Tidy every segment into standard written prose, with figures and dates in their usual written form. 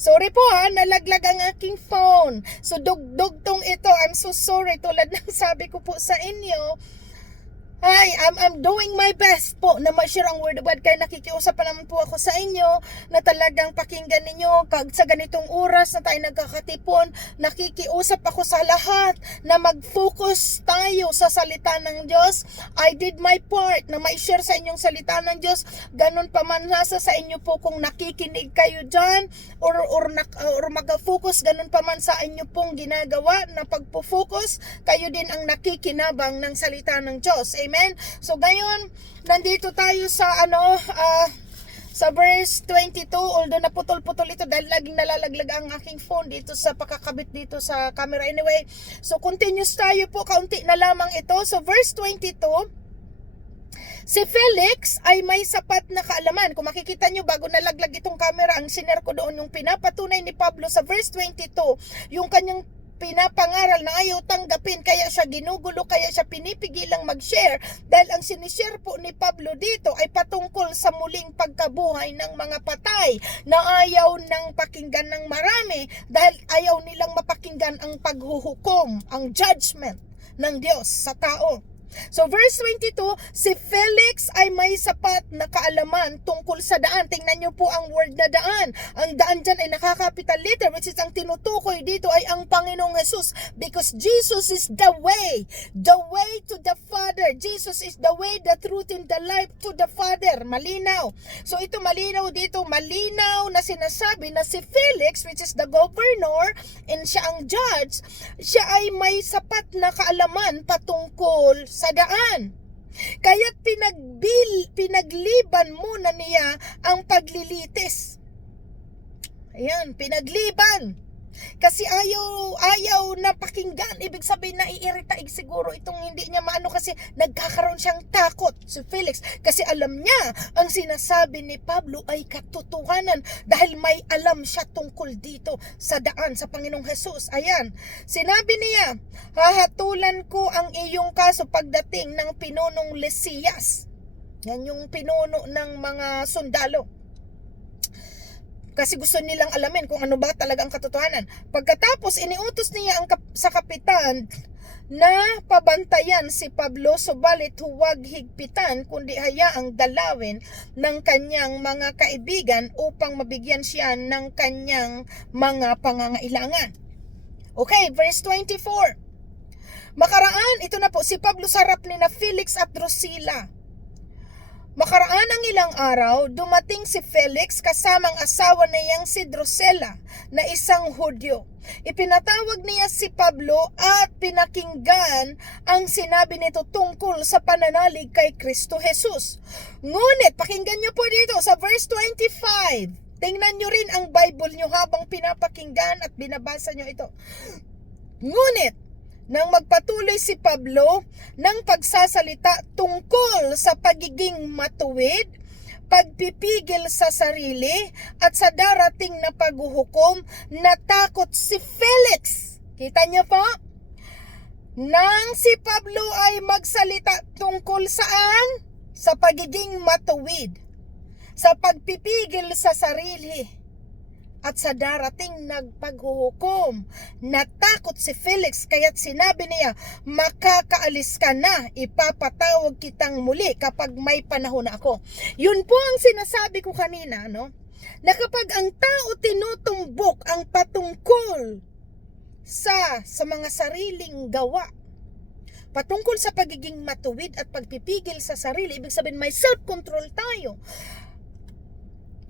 Sorry po ha, nalaglag ang aking phone. So dugtong ito. I'm so sorry. Tulad ng sabi ko po sa inyo, hi, I'm doing my best po na ma-share ang word of God. Kaya nakikiusap pa naman po ako sa inyo na talagang pakinggan ninyo sa ganitong oras na tayo nagkakatipon. Nakikiusap ako sa lahat na mag-focus tayo sa salita ng Diyos. I did my part na ma-share sa inyong salita ng Diyos. Ganun pa man nasa sa inyo po kung nakikinig kayo dyan or mag-focus. Ganun pa man sa inyo pong ginagawa na pagpo-focus, kayo din ang nakikinabang ng salita ng Diyos. Amen. So ngayon, nandito tayo sa sa verse 22, although naputol-putol ito dahil laging nalalaglag ang aking phone dito sa pakakabit dito sa camera. Anyway, so continuous tayo po, kaunti na lamang ito. So verse 22, si Felix ay may sapat na kaalaman. Kung makikita nyo, bago nalaglag itong camera, ang sinare ko doon yung pinapatunay ni Pablo sa verse 22, yung kanyang pinapangaral na ayaw tanggapin, kaya siya ginugulo, kaya siya pinipigilang mag-share dahil ang sinishare po ni Pablo dito ay patungkol sa muling pagkabuhay ng mga patay na ayaw nang pakinggan ng marami dahil ayaw nilang mapakinggan ang paghuhukom, ang judgment ng Diyos sa tao. So verse 22, si Felix ay may sapat na kaalaman tungkol sa daan. Tingnan nyo po ang word na daan. Ang daan dyan ay nakakapital letter, which is ang tinutukoy dito ay ang Panginoong Jesus, because Jesus is the way to the Father. Jesus is the way, the truth, and the life to the Father. Malinaw. So ito malinaw dito, malinaw na sinasabi na si Felix, which is the governor and siya ang judge, siya ay may sapat na kaalaman patungkol sa daan. Kaya't pinagliban muna niya ang paglilitis. Ayan, pinagliban. Kasi ayaw na pakinggan. Ibig sabihin na iirita siguro itong hindi niya maano kasi nagkakaroon siyang takot si Felix. Kasi alam niya ang sinasabi ni Pablo ay katotohanan dahil may alam siya tungkol dito sa daan sa Panginoong Jesus. Ayan, sinabi niya, hahatulan ko ang iyong kaso pagdating ng pinunong Lysias. Yan yung pinuno ng mga sundalo. Kasi gusto nilang alamin kung ano ba talaga ang katotohanan. Pagkatapos, iniutos niya sa kapitan na pabantayan si Pablo, subalit huwag higpitan kundi hayaang dalawin ng kanyang mga kaibigan upang mabigyan siya ng kanyang mga pangangailangan. Okay, verse 24. Makaraan, ito na po, si Pablo sa harap ni na Felix at Drusilla. Makaraan ang ilang araw, dumating si Felix kasamang asawa niyang si Drusilla na isang Hudyo. Ipinatawag niya si Pablo at pinakinggan ang sinabi nito tungkol sa pananalig kay Kristo Jesus. Ngunit, pakinggan niyo po dito sa verse 25. Tingnan niyo rin ang Bible niyo habang pinapakinggan at binabasa niyo ito. Ngunit, nang magpatuloy si Pablo ng pagsasalita tungkol sa pagiging matuwid, pagpipigil sa sarili at sa darating na paghuhukom, natakot si Felix. Kita niyo po? Nang si Pablo ay magsalita tungkol saan? Sa pagiging matuwid, sa pagpipigil sa sarili, at sa darating nagpaghuhukom. Natakot si Felix, kaya't sinabi niya, makakaalis ka na, ipapatawag kitang muli kapag may panahon na ako. Yun po ang sinasabi ko kanina, no? Na kapag ang tao tinutumbok ang patungkol sa mga sariling gawa, patungkol sa pagiging matuwid at pagpipigil sa sarili, ibig sabihin may self-control tayo.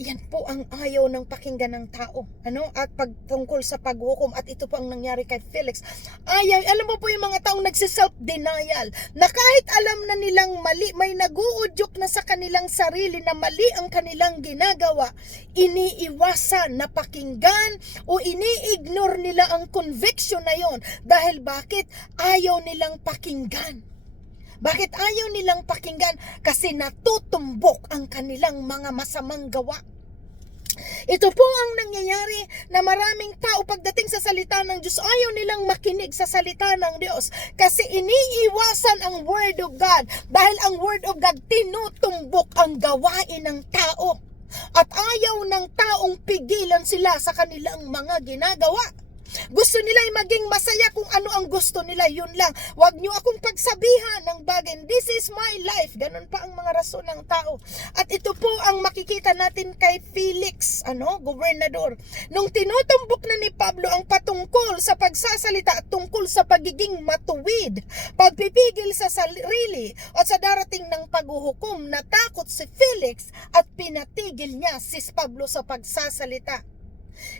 Yan po ang ayaw ng pakinggan ng tao. At pagtungkol sa paghukom. At ito po ang nangyari kay Felix. Alam mo po yung mga taong nagsiself-denial. Na kahit alam na nilang mali, may naguudyok na sa kanilang sarili na mali ang kanilang ginagawa. Iniiwasan na pakinggan o ini-ignore nila ang conviction na yon. Dahil bakit? Ayaw nilang pakinggan. Bakit ayaw nilang pakinggan? Kasi natutumbok ang kanilang mga masamang gawa. Ito po ang nangyayari na maraming tao pagdating sa salita ng Diyos, ayaw nilang makinig sa salita ng Diyos. Kasi iniiwasan ang Word of God. Dahil ang Word of God tinutumbok ang gawain ng tao. At ayaw ng taong pigilan dahilan sila sa kanilang mga ginagawa. Gusto nila ay maging masaya, kung ano ang gusto nila, yun lang. Huwag nyo akong pagsabihan ng bagay. This is my life. Ganun pa ang mga rason ng tao. At ito po ang makikita natin kay Felix, gobernador. Nung tinutumbok na ni Pablo ang patungkol sa pagsasalita at tungkol sa pagiging matuwid, pagpipigil sa sarili at sa darating ng paghuhukom, natakot si Felix at pinatigil niya si Pablo sa pagsasalita.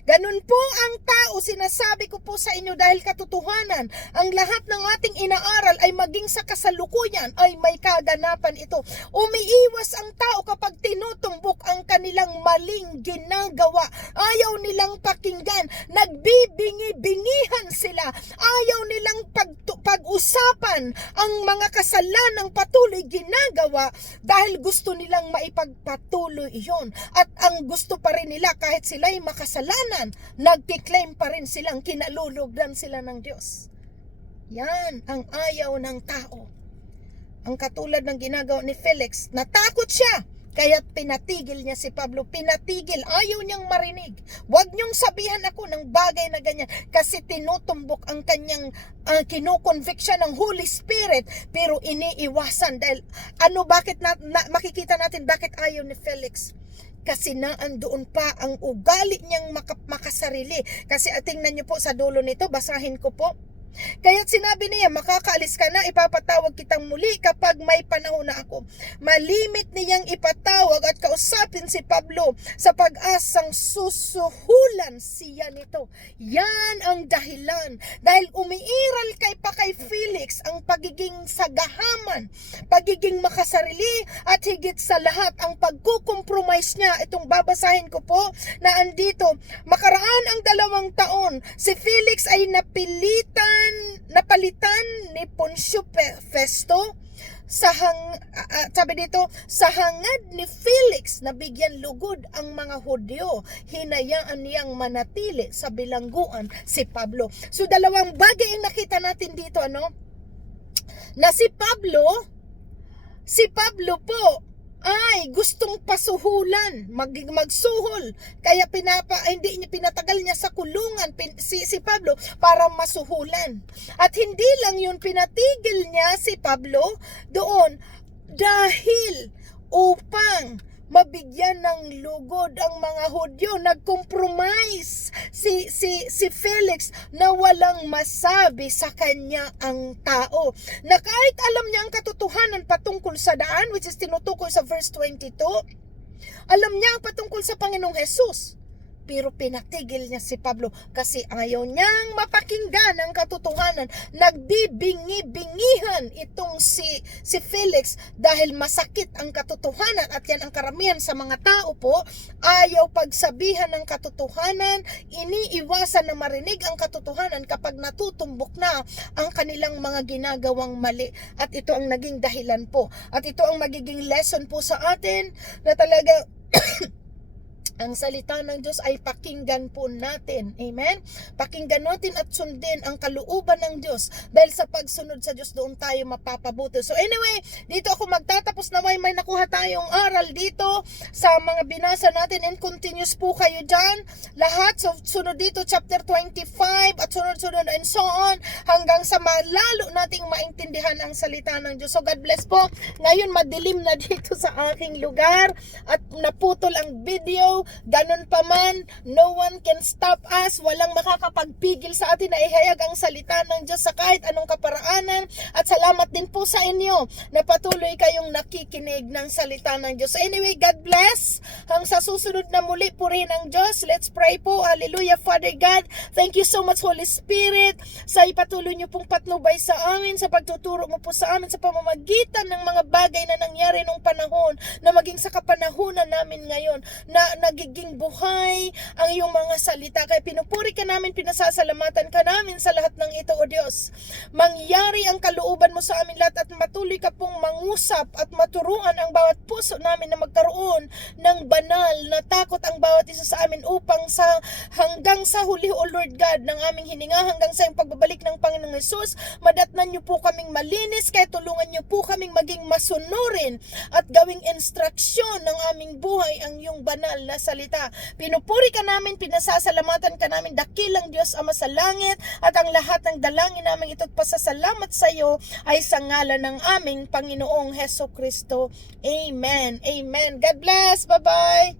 Ganun po ang tao, sinasabi ko po sa inyo, dahil katotohanan, ang lahat ng ating inaaral ay maging sa kasalukuyan ay may kaganapan ito. Umiiwas ang tao kapag tinutumbok ang kanilang maling ginagawa. Ayaw nilang pakinggan, nagbibingi-bingihan sila. Ayaw nilang pag-usapan ang mga kasalanang patuloy ginagawa dahil gusto nilang maipagpatuloy iyon. At ang gusto pa rin nila, kahit sila'y makasalanan, nagkiklaim pa rin silang kinalulugdan sila ng Diyos. Yan ang ayaw ng tao. Ang katulad ng ginagawa ni Felix, natakot siya, kaya pinatigil niya si Pablo. Pinatigil, ayaw niyang marinig. Huwag niyong sabihan ako ng bagay na ganyan, kasi tinutumbok ang kanyang kinukonvict siya ng Holy Spirit, pero iniiwasan. Dahil bakit makikita natin bakit ayaw ni Felix? Kasi naandoon pa ang ugali niyang makasarili. Kasi tingnan niyo po sa dulo nito, basahin ko po. Kaya't sinabi niya, makakaalis ka na, ipapatawag kitang muli kapag may panahon na ako. Malimit niyang ipatawag at kausapin si Pablo sa pag-asang susuhulan siya nito. Yan ang dahilan. Dahil umiiral kay Felix ang pagiging sagahaman, pagiging makasarili, at higit sa lahat ang pagkukompromise niya. Itong babasahin ko po na andito, makaraan ang 2 taon, si Felix ay napalitan ni Poncio Festo sabi dito, sa hangad ni Felix na bigyan lugod ang mga Hudyo, hinayaan niyang manatili sa bilangguan si Pablo. So 2 bagay ang nakita natin dito, na si Pablo po ay gustong pasuhulan, magsuhol. Kaya hindi niya pinatagal niya sa kulungan si Pablo para masuhulan. At hindi lang yun, pinatigil niya si Pablo doon dahil upang mabigyan ng lugod ang mga Hudyo. Nag-compromise si Felix na walang masabi sa kanya ang tao. Na kahit alam niya ang katotohanan patungkol sa daan, which is tinutukoy sa verse 22, alam niya ang patungkol sa Panginoong Jesus. Pero pinatigil niya si Pablo kasi ayaw niyang mapakinggan ang katotohanan. Nagbibingi-bingihan itong si Felix dahil masakit ang katotohanan, at yan ang karamihan sa mga tao po. Ayaw pagsabihan ng katotohanan, iniiwasan na marinig ang katotohanan kapag natutumbok na ang kanilang mga ginagawang mali. At ito ang naging dahilan po. At ito ang magiging lesson po sa atin na talaga ang salita ng Diyos ay pakinggan po natin. Amen? Pakinggan natin at sundin ang kalooban ng Diyos. Dahil sa pagsunod sa Diyos, doon tayo mapapabuti. So anyway, dito ako magtatapos na may nakuha tayong aral dito sa mga binasa natin, and continuous po kayo dyan. Lahat, so sunod dito chapter 25 at sunod-sunod and so on, hanggang sa malalo nating maintindihan ang salita ng Diyos. So God bless po. Ngayon madilim na dito sa aking lugar at naputol ang video. Ganun pa man, no one can stop us. Walang makakapagpigil sa atin na ihayag ang salita ng Diyos sa kahit anong kaparaanan. At salamat din po sa inyo na patuloy kayong nakikinig ng salita ng Diyos. So anyway, God bless. Hanggang sa susunod na muli, purihin ang Diyos. Let's pray po. Hallelujah, Father God. Thank you so much, Holy Spirit, sa ipatuloy niyo pong patnubay sa amin, sa pagtuturo mo po sa amin sa pamamagitan ng mga bagay na nangyari nung panahon, na maging sa kapanahunan namin ngayon, na nagiging buhay ang iyong mga salita. Kaya pinupuri ka namin, pinasasalamatan ka namin sa lahat ng ito, O Diyos. Mangyari ang kalooban mo sa amin lahat, at matuloy ka pong mangusap at maturuan ang bawat puso namin na magkaroon ng banal na takot ang bawat isa sa amin, upang hanggang sa huli, O Lord God, ng aming hininga, hanggang sa yung pagbabalik ng Panginoong Hesus, madatnan niyo po kaming malinis, kaya tulungan niyo po kaming maging masunurin at gawing instruksyon ng aming buhay ang iyong banal na salita. Pinupuri ka namin, pinasasalamatan ka namin, dakilang Diyos Ama sa langit, at ang lahat ng dalangin namin ito't pasasalamat sa iyo ay sa ngalan ng aming Panginoong Heso Kristo. Amen. Amen. God bless. Bye-bye.